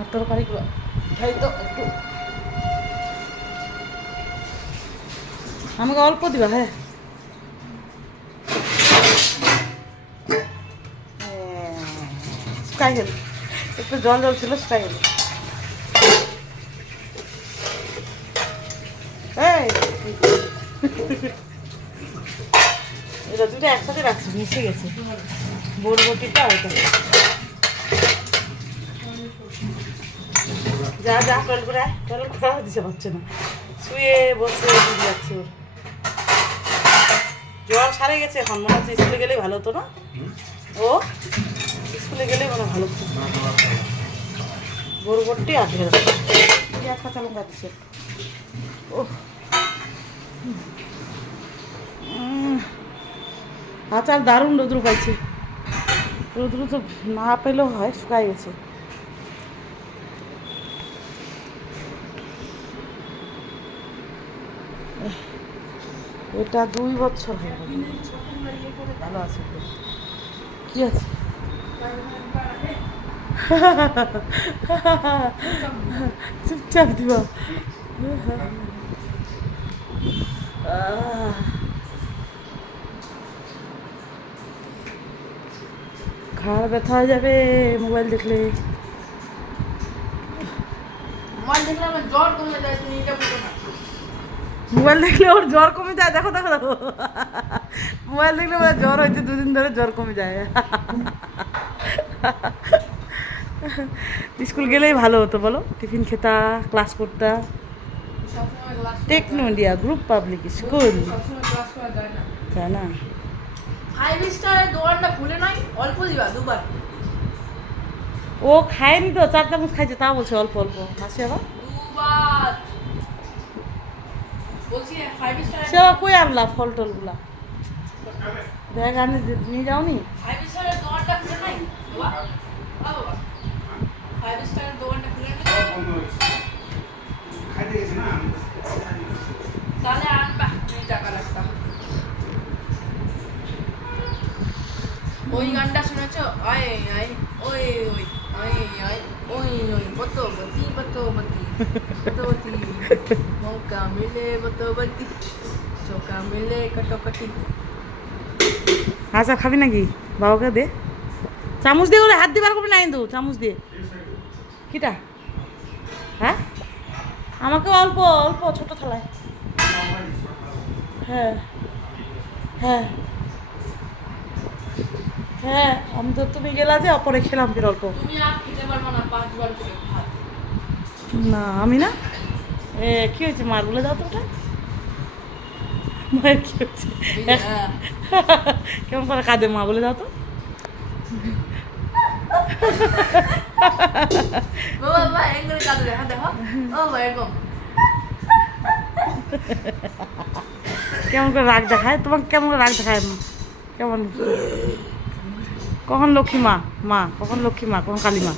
আমার তরকারিগুলো খাই তো একটু, আমাকে অল্প দিবা। হ্যাঁ শুকাই গেল, একটু জল জল ছিল শুকাই গেল। এই এটা দুটো একসাথে রাখছি, মিশে গেছে বরবটিটা ওইটা। যা যা টয়লেট করে টয়লেট করা দিতে পারছে না, শুয়ে বসে দিতে যাচ্ছে। ওর জ্বর সারে গেছে, এখন মনে হচ্ছে স্কুলে গেলেই ভালো হতো না? ও স্কুলে গেলেই মনে ভালো হতো। বরবটি আর ঢের এক কাঁচা লঙ্কা দিচ্ছে। ও আচার দারুণ রৌদ্র পাইছে, রৌদ্র তো না পেলেও হয়, শুকাই গেছে। এটা 2 বছর হয়ে গেল। ভালো আছে, কি আছে? চুপচাপ দিবা। ঘাড় ব্যথা হয়ে যাবে মোবাইল দেখলে। মোবাইল দেখলে ওর জ্বর কমে যায়, দেখো দেখো দেখো, মোবাইল দেখলে ওর জ্বর হয়েছে 2 দিন ধরে, জ্বর কমে যায়। স্কুল গেলেই ভালো হতো বলো, টিফিন খেতা, ক্লাস করতা। Techno India Group Public School যায় না। 5 স্টারের দোকানটা খুলে নাই, অল্প দিবা দুবার। ও খায়নি তো, 4 চামচ খাইছে, তা বলছে অল্প অল্প। হাসি আবার দুবার বলছি 5 স্টার। সে কই আনলা ফল টলগুলা? ব্যাগ আনে নিয়ে যাওনি? 5 স্টারের দোকানটা খুলে নাই বাবা। বাবা 5 স্টারের দোকানটা খুলে নাই, তাহলে আনবা এই টাকা লাগতা। ওই গানটা শুনেছো? আয় আয় ওই ওই আয় আয় ওই ওই বতবতি বতবতি বতবতি, মৌকা মিলে বতবতি, চৌকা মিলে কটকটি। আচ্ছা খাবি নাকি? বাবাকে দে, চামচ দিয়ে ওরে হাত দিবার করবি না কিন্তু, চামচ দিয়ে। কিটা? হ্যাঁ আমাকে অল্প অল্প ছোট থালায়। হ্যাঁ হ্যাঁ হ্যাঁ, আমি তো তুমি গেলা যে অপরে খেলাম ফির অল্প। তুমি আর খেতে পারবে না 5 বার করে ভাত। না আমি না, কি হয়েছে মার বলে দাও তো ওটা, মায়ের কি হয়েছে? কেমন করে কাঁদে মা বলে দাও তো। বাবা বাবা এই করে কাঁদে, দেখা দেখো ও ভাই এরকম কেমন করে রাগ দেখায় তোমাকে, কেমন করে রাগ দেখায় কেমন? কখন লক্ষ্মী মা, মা কখন লক্ষ্মী মা, কখন কালী মা?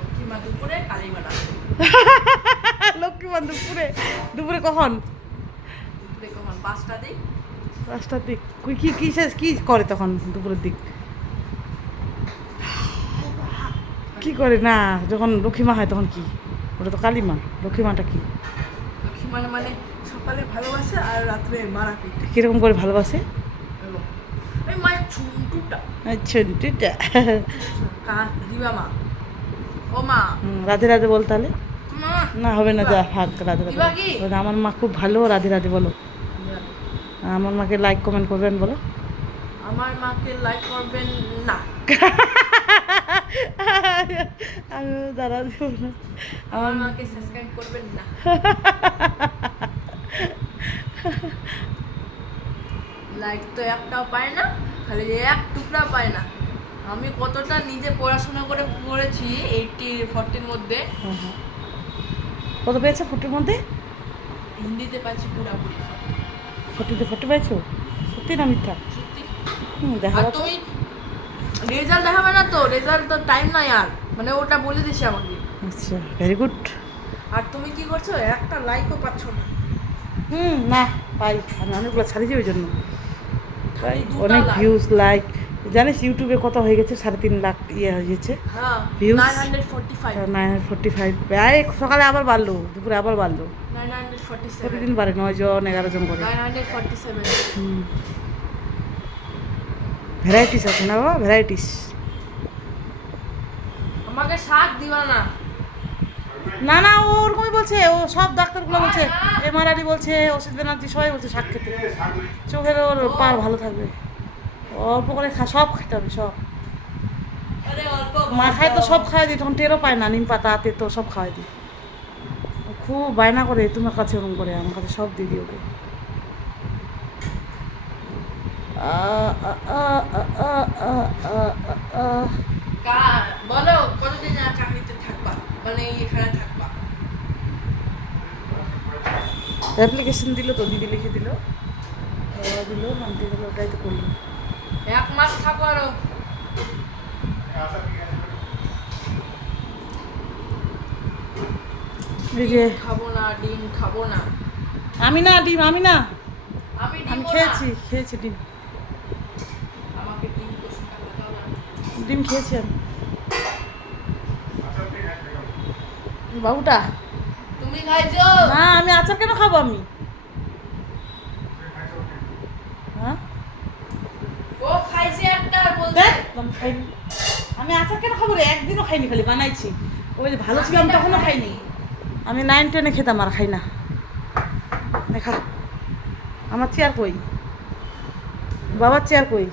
লক্ষ্মী মা দুপুরে, কালী মা রাতে। লক্ষ্মী মা দুপুরে, দুপুরে কখন? দুপুরে কখন? 5টা দিক। 5টার দিক। কি কি করে তখন দুপুরের দিক? কি করে না, যখন লক্ষ্মী মা হয় তখন কি? ওটা তো কালী মা, লক্ষ্মী মাটা কি? লক্ষ্মী মা মানে সকালে ভালোবাসে আর রাত্রে মারাপিট। কিরকম করে ভালোবাসে? এই মায়ের ছুটুটা আচ্ছা দুটা দিবা মা, ও মা রাধে রাধে বল তাহলে। মা না হবে না, যা হাক রাধে দিবা কি? রাধে। আমার মা খুব ভালো, রাধে রাধে বলো। আমার মাকে লাইক কমেন্ট করবেন বলো। আমার মাকে লাইক করবেন না। আমি দাঁড়া দিব না। আমার মাকে সাবস্ক্রাইব করবেন না। লাইক তো একটাও পায় না, খালি এক টুকরা পায় না। আমি কতটা নিজে পড়াশোনা করে করেছি 80-40 মধ্যে। কত পেয়েছো 40-র মধ্যে? হিন্দিতে পাচ্ছি পুরাপুরি 40-তে 40 পেয়েছো? সত্যি না মিথ্যা? সত্যি। দেখা আর যাচ্ছে। তুমি রেজাল্ট দেখাবে না তো, রেজাল্ট তো টাইম নাই আর, মানে ওটা বলে দিছে আমাকে। আচ্ছা ভেরি গুড। আর তুমি কি করছো? একটা লাইকও পাচ্ছ না। না পাই, আমি অনেকগুলো ছাড়িয়েছি ওই জন্য পাই, দুটো অনেক like। ভিউজ লাইক জানিস ইউটিউবে কত হয়ে গেছে 3.5 লাখ ইয়ে হয়ে গেছে হ্যাঁ Views? 945 945 প্রায় সকালে আবার বাড়লো দুপুরে আবার বাড়লো 947 প্রতিদিন বাড়ে 9 জন 11 জন করে 947 ভ্যারাইটিস আছে না বাবা ভ্যারাইটিস আমাকে শাক দিবা না না না ও ওরকমই বলছে ও সব ডাক্তারগুলো বলছে এমআরআই বলছে ওষুধ ব্যানার্জি সবাই বলছে শাক খেতে চোখের ওর পার ভালো থাকবে অল্প করে সব খেতে হবে সব আরে অল্প মা খায় তো সব খাওয়াই দিই তখন টেরও পায় না নিম পাতা তো সব খাওয়াই দিই ও খুব বায়না করে তোমার কাছে ওরকম করে আমার কাছে সব দিয়ে দিই ওকে বলো কতদিন আর চাকরিতে থাকবা মানে এখানে থাকবা অ্যাপ্লিকেশন দিল তো দিদি লিখে দিল দিল নাম দিয়ে দিল ওটাই তো করলাম 1 মাস থাকো আরো এই যে খাবো না ডিম খাবো না আমি না ডিম আমি না আমি আমি ডিম খেয়েছি ডিম আমাকে ডিম কষে টাকা দাও না ডিম খেয়েছি আমি বাবুটা তুমি খাইছো না আমি আচার কেন খাবো আমি হ্যাঁ ও খাইছে একটা আর বলছে দেখ আমি খাইনি আমি আচার কেন খাবো রে একদিনও খাইনি খালি বানাইছি ওই যে ভালো ছিলাম তখনও খাইনি আমি 9 10 খেতাম আর খাই না দেখা আমার চেয়ার কই বাবার চেয়ার কই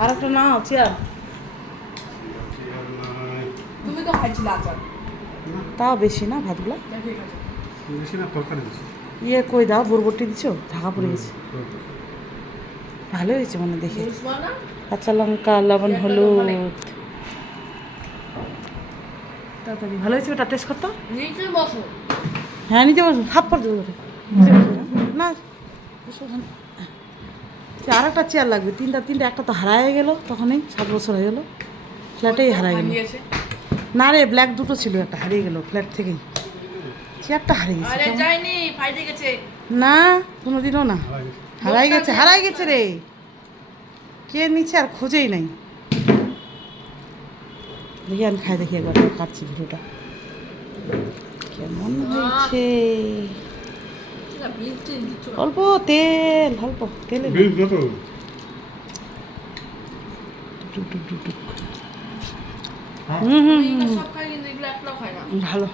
আর একটা নাও চেয়ার তুমি তো খাইছিলে আচার তাও বেশি না ভাতগুলা দেখে খাইছো বেশি না তরকারি দিচ্ছি ইয়ে কই দাও বরবটি দিছো ঢাকা পড়ে গেছে ভালো হয়েছে মনে দেখে বুঝবা না কাঁচা লঙ্কা লবণ হলুদ তাড়াতাড়ি ভালো হয়েছে ওটা টেস্ট করতো নিচে বসো হ্যাঁ নিজে বসুন হাফ পর দেবো তোকে নিচে বসো না বসো ওখানে আর একটা চেয়ার লাগবে তিনটা একটা তো হারায় গেল তখনই 7 বছর হয়ে গেল ফ্ল্যাটেই হারায় গেল ভাঙিয়েছে না রে ব্ল্যাক দুটো ছিল একটা হারিয়ে গেল ফ্ল্যাট থেকেই চেয়ারটা হারিয়ে গেছে আরে কেমন? যাইনি ফাইটে গেছে না কোনোদিনও না হারাই গেছে রে কে নিচে আর খোঁজেই নাই দেখি আমি খাই দেখি একবার কাটছি ভিডিওটা কেমন হয়েছে অল্প তেল বিল কত হুম সব খাই কিন্তু এগুলো একটাও খাই না ভালো